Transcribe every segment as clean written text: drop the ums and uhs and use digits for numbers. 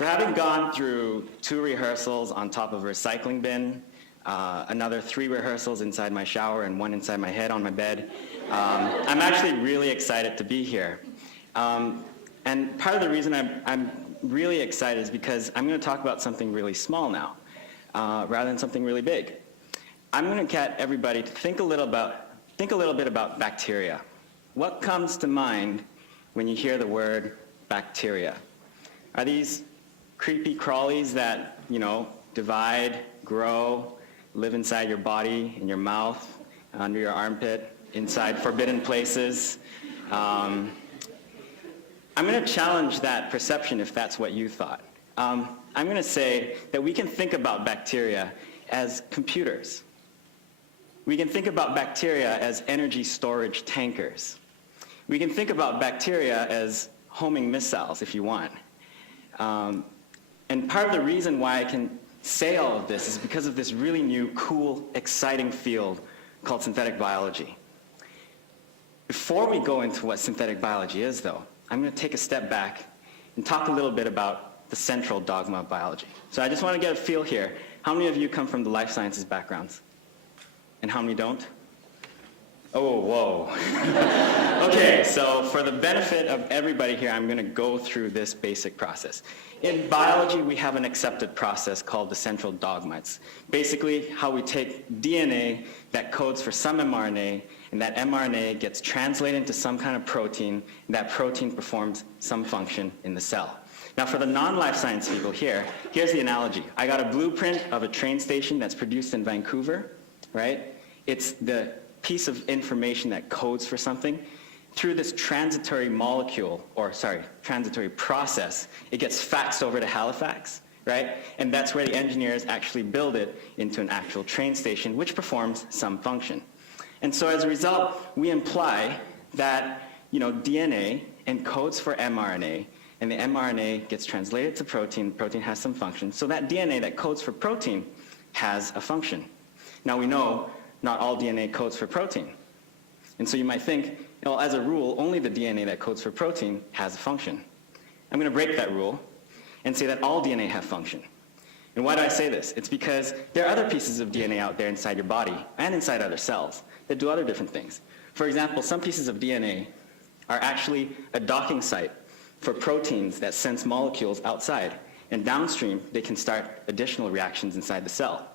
So having gone through 2 rehearsals on top of a recycling bin, another 3 rehearsals inside my shower and 1 inside my head on my bed, I'm actually really excited to be here. And part of the reason I'm really excited is because I'm going to talk about something really small now, rather than something really big. I'm going to get everybody to think a little bit about bacteria. What comes to mind when you hear the word bacteria? Are these creepy crawlies that, divide, grow, live inside your body, in your mouth, under your armpit, inside forbidden places? I'm going to challenge that perception if that's what you thought. I'm going to say that we can think about bacteria as computers. We can think about bacteria as energy storage tankers. We can think about bacteria as homing missiles, if you want. And part of the reason why I can say all of this is because of this really new, cool, exciting field called synthetic biology. Before we go into what synthetic biology is, though, I'm going to take a step back and talk a little bit about the central dogma of biology. So I just want to get a feel here. How many of you come from the life sciences backgrounds? And how many don't? Oh, whoa. Okay, so for the benefit of everybody here, I'm going to go through this basic process. In biology, we have an accepted process called the central dogma. It's basically how we take DNA that codes for some mRNA, and that mRNA gets translated into some kind of protein, and that protein performs some function in the cell. Now, for the non-life science people here, here's the analogy. I got a blueprint of a train station that's produced in Vancouver, right? It's the piece of information that codes for something. Through this transitory process, it gets faxed over to Halifax, right? And that's where the engineers actually build it into an actual train station, which performs some function. And so as a result, we imply that, DNA encodes for mRNA, and the mRNA gets translated to protein, protein has some function, so that DNA that codes for protein has a function. Now we know not all DNA codes for protein. And so you might think, as a rule, only the DNA that codes for protein has a function. I'm going to break that rule and say that all DNA have function. And why do I say this? It's because there are other pieces of DNA out there inside your body and inside other cells that do other different things. For example, some pieces of DNA are actually a docking site for proteins that sense molecules outside. And downstream, they can start additional reactions inside the cell.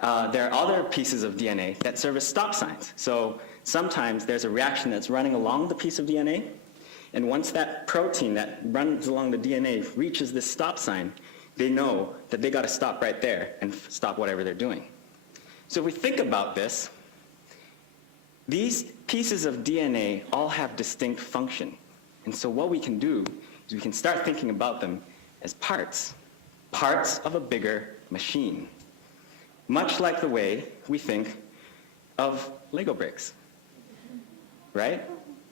There are other pieces of DNA that serve as stop signs. So sometimes there's a reaction that's running along the piece of DNA, and once that protein that runs along the DNA reaches this stop sign, they know that they got to stop right there and stop whatever they're doing. So if we think about this, these pieces of DNA all have distinct function. And so what we can do is we can start thinking about them as parts of a bigger machine. Much like the way we think of Lego bricks, right?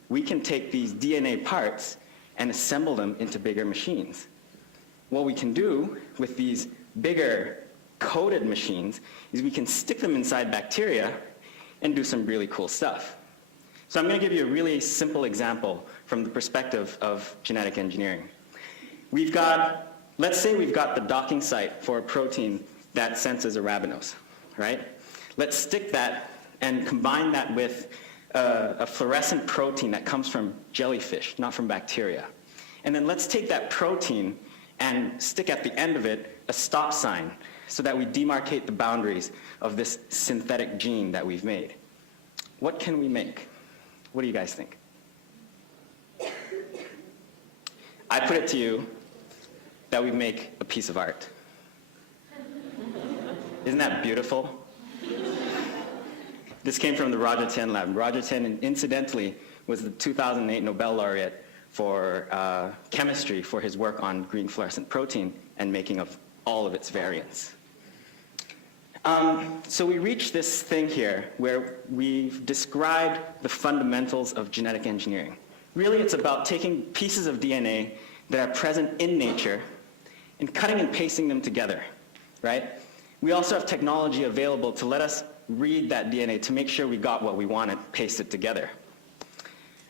We can take these DNA parts and assemble them into bigger machines. What we can do with these bigger coded machines is we can stick them inside bacteria and do some really cool stuff. So I'm going to give you a really simple example from the perspective of genetic engineering. Let's say we've got the docking site for a protein that senses arabinose, right? Let's stick that and combine that with a fluorescent protein that comes from jellyfish, not from bacteria. And then let's take that protein and stick at the end of it a stop sign so that we demarcate the boundaries of this synthetic gene that we've made. What can we make? What do you guys think? I put it to you that we make a piece of art. Isn't that beautiful? This came from the Roger Tien lab. Roger Tien, incidentally, was the 2008 Nobel laureate for chemistry for his work on green fluorescent protein and making of all of its variants. So we reach this thing here where we've described the fundamentals of genetic engineering. Really, it's about taking pieces of DNA that are present in nature and cutting and pasting them together, right? We also have technology available to let us read that DNA to make sure we got what we wanted, paste it together.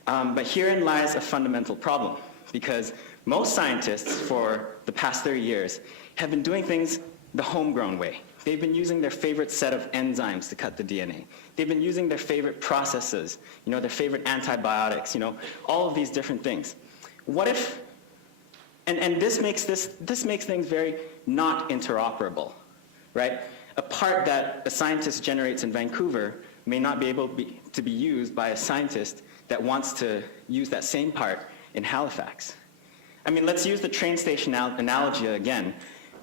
But herein lies a fundamental problem, because most scientists for the past 30 years have been doing things the homegrown way. They've been using their favorite set of enzymes to cut the DNA. They've been using their favorite processes, their favorite antibiotics, all of these different things. What if, and this makes things very not interoperable, right? A part that a scientist generates in Vancouver may not be able to be used by a scientist that wants to use that same part in Halifax. I mean, let's use the train station analogy again.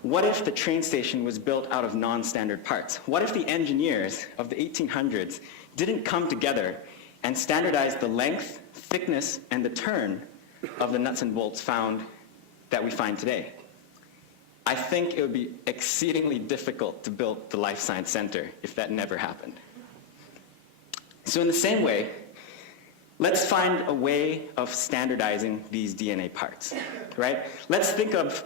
What if the train station was built out of non-standard parts? What if the engineers of the 1800s didn't come together and standardize the length, thickness, and the turn of the nuts and bolts that we find today? I think it would be exceedingly difficult to build the Life Science Center if that never happened. So in the same way, let's find a way of standardizing these DNA parts, right? Let's think of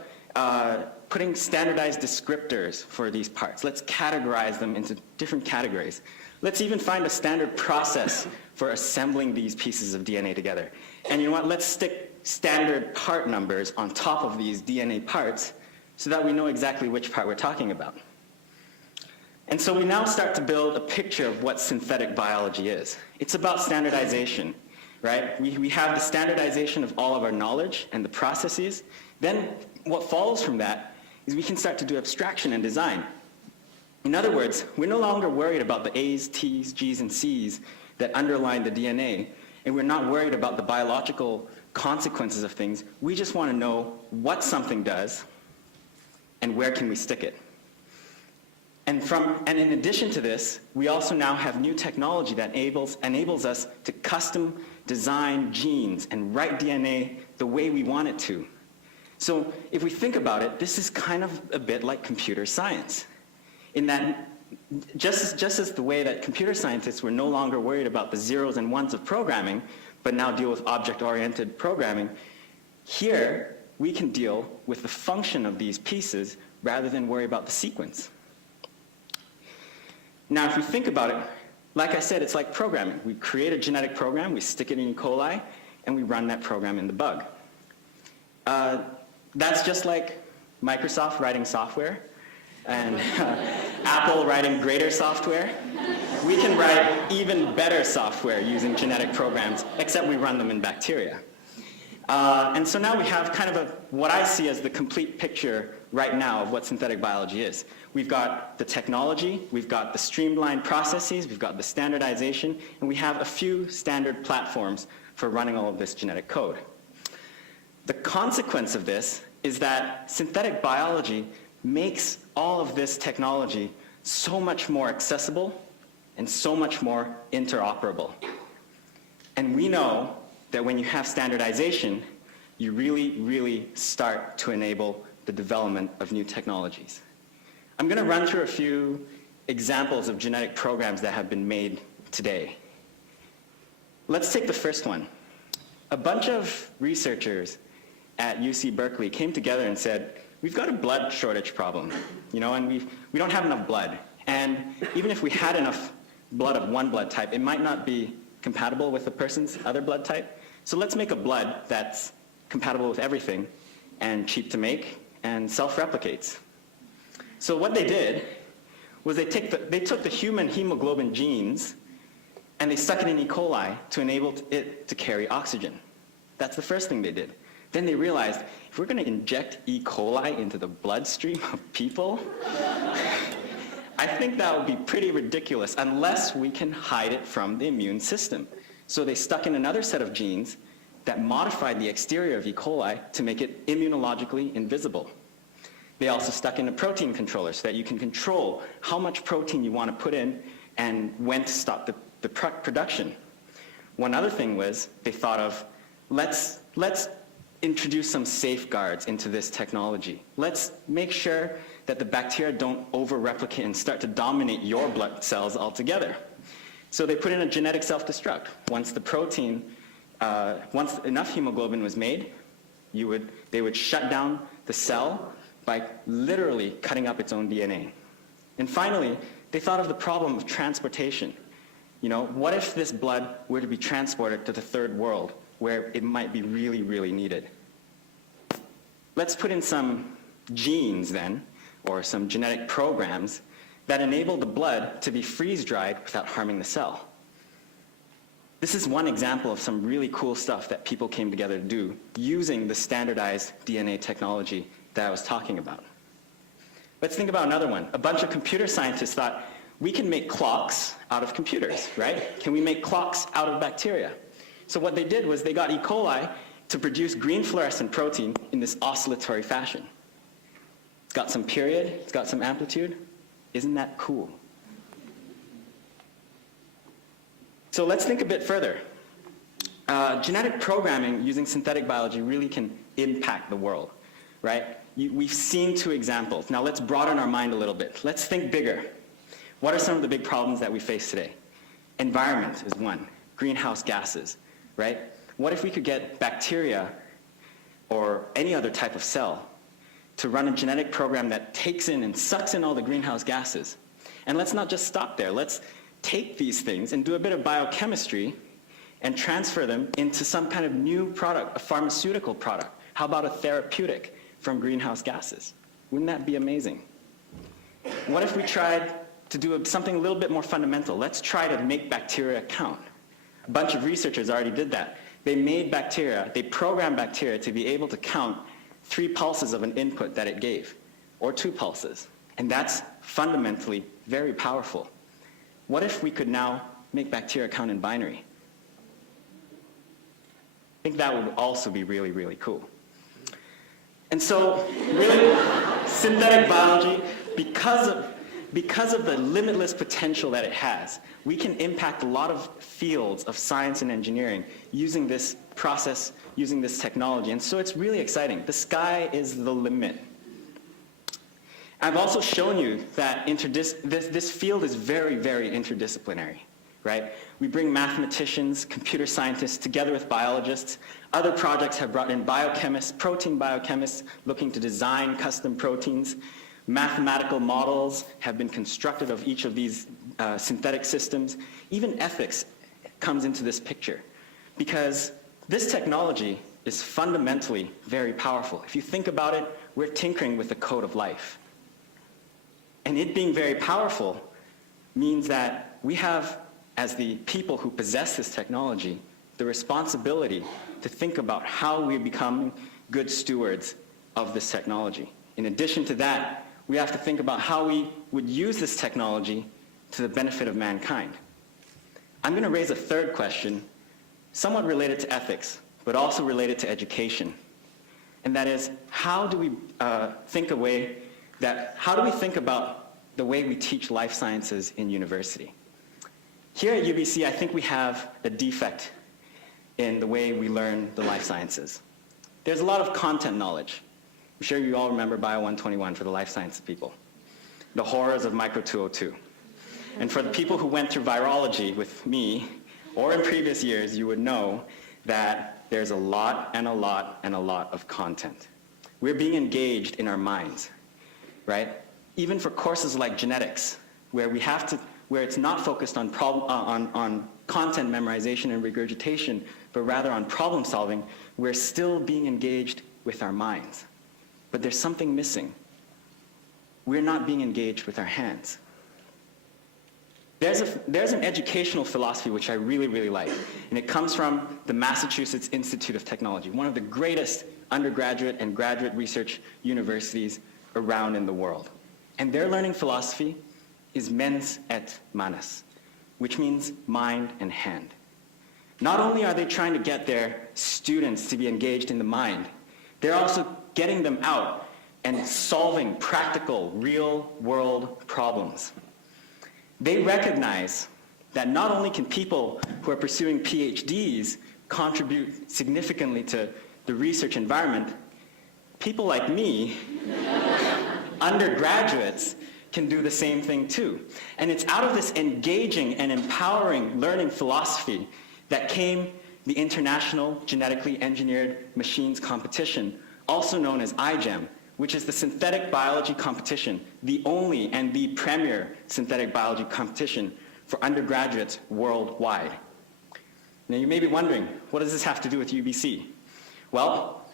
putting standardized descriptors for these parts. Let's categorize them into different categories. Let's even find a standard process for assembling these pieces of DNA together. And you know what? Let's stick standard part numbers on top of these DNA parts so that we know exactly which part we're talking about. And so we now start to build a picture of what synthetic biology is. It's about standardization, right? We have the standardization of all of our knowledge and the processes. Then what follows from that is we can start to do abstraction and design. In other words, we're no longer worried about the A's, T's, G's, and C's that underline the DNA, and we're not worried about the biological consequences of things. We just want to know what something does and where can we stick it. And in addition to this, we also now have new technology that enables us to custom design genes and write DNA the way we want it to. So if we think about it, this is kind of a bit like computer science, in that just as the way that computer scientists were no longer worried about the zeros and ones of programming, but now deal with object-oriented programming, here we can deal with the function of these pieces rather than worry about the sequence. Now, if we think about it, like I said, it's like programming. We create a genetic program, we stick it in E. coli, and we run that program in the bug. That's just like Microsoft writing software and Apple writing greater software. We can write even better software using genetic programs, except we run them in bacteria. And so now we have kind of what I see as the complete picture right now of what synthetic biology is. We've got the technology, we've got the streamlined processes, we've got the standardization, and we have a few standard platforms for running all of this genetic code. The consequence of this is that synthetic biology makes all of this technology so much more accessible and so much more interoperable. And we know that when you have standardization, you really, really start to enable the development of new technologies. I'm going to run through a few examples of genetic programs that have been made today. Let's take the first one. A bunch of researchers at UC Berkeley came together and said, we've got a blood shortage problem, and we don't have enough blood. And even if we had enough blood of one blood type, it might not be compatible with the person's other blood type. So let's make a blood that's compatible with everything and cheap to make and self-replicates. So what they did was they took the human hemoglobin genes and they stuck it in E. coli to enable it to carry oxygen. That's the first thing they did. Then they realized, if we're going to inject E. coli into the bloodstream of people, I think that would be pretty ridiculous unless we can hide it from the immune system. So they stuck in another set of genes that modified the exterior of E. coli to make it immunologically invisible. They also stuck in a protein controller so that you can control how much protein you want to put in and when to stop the production. One other thing was they thought of, let's introduce some safeguards into this technology. Let's make sure that the bacteria don't over-replicate and start to dominate your blood cells altogether. So they put in a genetic self-destruct. Once enough hemoglobin was made, they would shut down the cell by literally cutting up its own DNA. And finally, they thought of the problem of transportation. What if this blood were to be transported to the third world, where it might be really, really needed? let's put in some genes then, or some genetic programs that enable the blood to be freeze-dried without harming the cell. This is one example of some really cool stuff that people came together to do using the standardized DNA technology that I was talking about. Let's think about another one. A bunch of computer scientists thought, we can make clocks out of computers, right? Can we make clocks out of bacteria? So what they did was they got E. coli to produce green fluorescent protein in this oscillatory fashion. It's got some period, it's got some amplitude. Isn't that cool? So let's think a bit further. Genetic programming using synthetic biology really can impact the world, right? We've seen two examples. Now let's broaden our mind a little bit. Let's think bigger. What are some of the big problems that we face today? Environment is one. Greenhouse gases, right? What if we could get bacteria or any other type of cell to run a genetic program that takes in and sucks in all the greenhouse gases? And let's not just stop there. Let's take these things and do a bit of biochemistry and transfer them into some kind of new product, a pharmaceutical product. How about a therapeutic from greenhouse gases? Wouldn't that be amazing? What if we tried to do something a little bit more fundamental? Let's try to make bacteria count. A bunch of researchers already did that. They made bacteria, they programmed bacteria to be able to count 3 pulses of an input that it gave, or 2 pulses. And that's fundamentally very powerful. What if we could now make bacteria count in binary? I think that would also be really, really cool. And so, really, synthetic biology, because of the limitless potential that it has, we can impact a lot of fields of science and engineering using this process, using this technology. And so it's really exciting. The sky is the limit. I've also shown you that this field is very, very interdisciplinary, right? We bring mathematicians, computer scientists together with biologists. Other projects have brought in biochemists, protein biochemists looking to design custom proteins. Mathematical models have been constructed of each of these synthetic systems. Even ethics comes into this picture because this technology is fundamentally very powerful. If you think about it, we're tinkering with the code of life. And it being very powerful means that we have, as the people who possess this technology, the responsibility to think about how we become good stewards of this technology. In addition to that, we have to think about how we would use this technology to the benefit of mankind. I'm going to raise a third question, somewhat related to ethics, but also related to education. And that is, how do we think about the way we teach life sciences in university? Here at UBC, I think we have a defect in the way we learn the life sciences. There's a lot of content knowledge. I'm sure you all remember Bio 121 for the life sciences people. The horrors of Micro 202. And for the people who went through virology with me, or in previous years, you would know that there's a lot and a lot and a lot of content. We're being engaged in our minds, right? Even for courses like genetics, where it's not focused on content memorization and regurgitation, but rather on problem solving, we're still being engaged with our minds. But there's something missing. We're not being engaged with our hands. There's an educational philosophy which I really, really like, and it comes from the Massachusetts Institute of Technology, one of the greatest undergraduate and graduate research universities around in the world. And their learning philosophy is mens et manus, which means mind and hand. Not only are they trying to get their students to be engaged in the mind, they're also getting them out and solving practical, real-world problems. They recognize that not only can people who are pursuing PhDs contribute significantly to the research environment, people like me, undergraduates, can do the same thing too. And it's out of this engaging and empowering learning philosophy that came the International Genetically Engineered Machines Competition, also known as iGEM, which is the synthetic biology competition, the only and the premier synthetic biology competition for undergraduates worldwide. Now you may be wondering, what does this have to do with UBC? Well,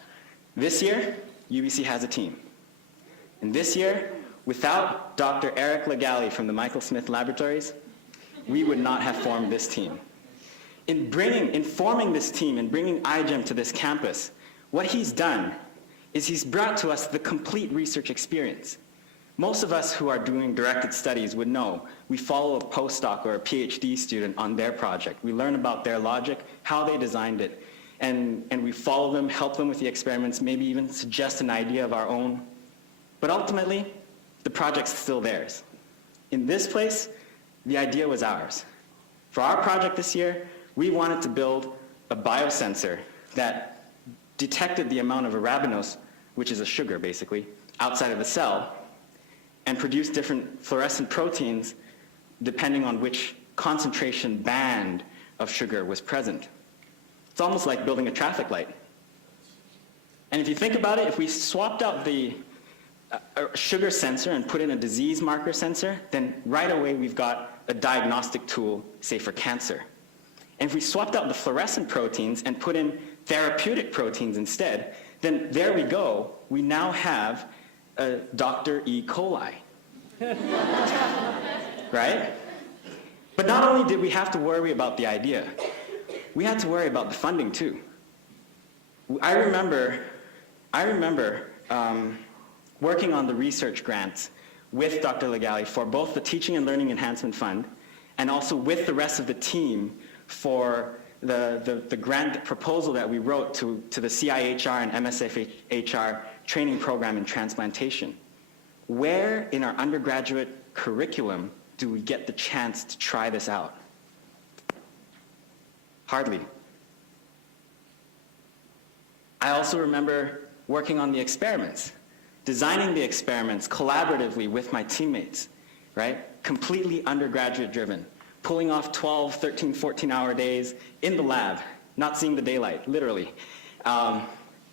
this year, UBC has a team. And this year, without Dr. Eric Legale from the Michael Smith Laboratories, we would not have formed this team. In forming this team and bringing iGEM to this campus, what he's done is he's brought to us the complete research experience. Most of us who are doing directed studies would know we follow a postdoc or a PhD student on their project. We learn about their logic, how they designed it, and we follow them, help them with the experiments, maybe even suggest an idea of our own. But ultimately, the project's still theirs. In this place, the idea was ours. For our project this year, we wanted to build a biosensor that detected the amount of arabinose, which is a sugar basically, outside of the cell, and produced different fluorescent proteins depending on which concentration band of sugar was present. It's almost like building a traffic light. And if you think about it, if we swapped out the sugar sensor and put in a disease marker sensor, then right away we've got a diagnostic tool, say for cancer. And if we swapped out the fluorescent proteins and put in therapeutic proteins instead, then there we go. We now have a Dr. E. coli. Right? But not only did we have to worry about the idea, we had to worry about the funding too. I remember working on the research grants with Dr. Legale for both the Teaching and Learning Enhancement Fund and also with the rest of the team for the grant proposal that we wrote to the CIHR and MSFHR training program in transplantation. Where in our undergraduate curriculum do we get the chance to try this out? Hardly. I also remember working on the experiments, designing the experiments collaboratively with my teammates, right? Completely undergraduate driven, pulling off 12, 13, 14-hour days in the lab, not seeing the daylight, literally,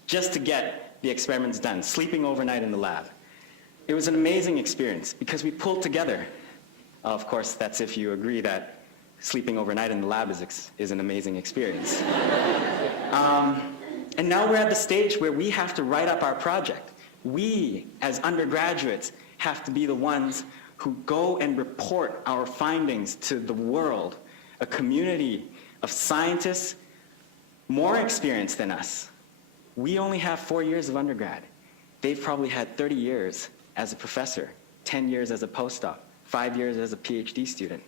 just to get the experiments done, sleeping overnight in the lab. It was an amazing experience because we pulled together. Of course, that's if you agree that sleeping overnight in the lab is an amazing experience. And now we're at the stage where we have to write up our project. We, as undergraduates, have to be the ones who go and report our findings to the world, a community of scientists more experienced than us. We only have 4 years of undergrad. They've probably had 30 years as a professor, 10 years as a postdoc, 5 years as a PhD student.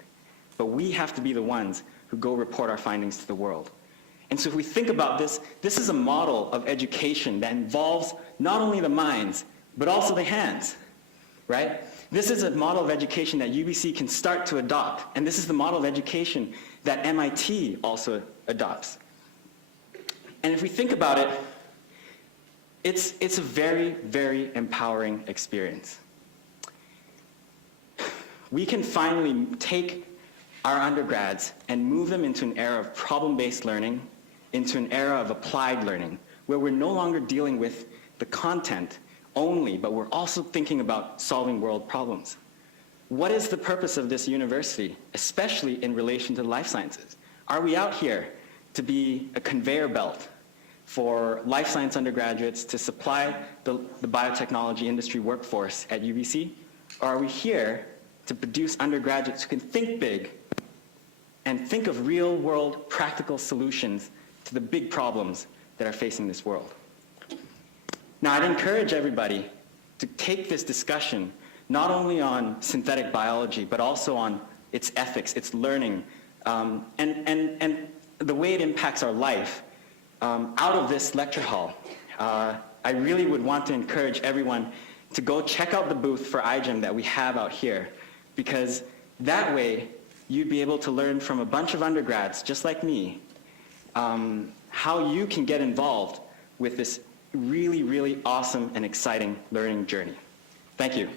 But we have to be the ones who go report our findings to the world. And so if we think about this, this is a model of education that involves not only the minds, but also the hands, right? This is a model of education that UBC can start to adopt, and this is the model of education that MIT also adopts. And if we think about it, it's a very, very empowering experience. We can finally take our undergrads and move them into an era of problem-based learning, into an era of applied learning, where we're no longer dealing with the content only, but we're also thinking about solving world problems. What is the purpose of this university, especially in relation to life sciences? Are we out here to be a conveyor belt for life science undergraduates to supply the biotechnology industry workforce at UBC? Or are we here to produce undergraduates who can think big and think of real-world practical solutions to the big problems that are facing this world? Now, I'd encourage everybody to take this discussion not only on synthetic biology, but also on its ethics, its learning, and the way it impacts our life out of this lecture hall. I really would want to encourage everyone to go check out the booth for iGEM that we have out here, because that way you'd be able to learn from a bunch of undergrads just like me how you can get involved with this really, really awesome and exciting learning journey. Thank you.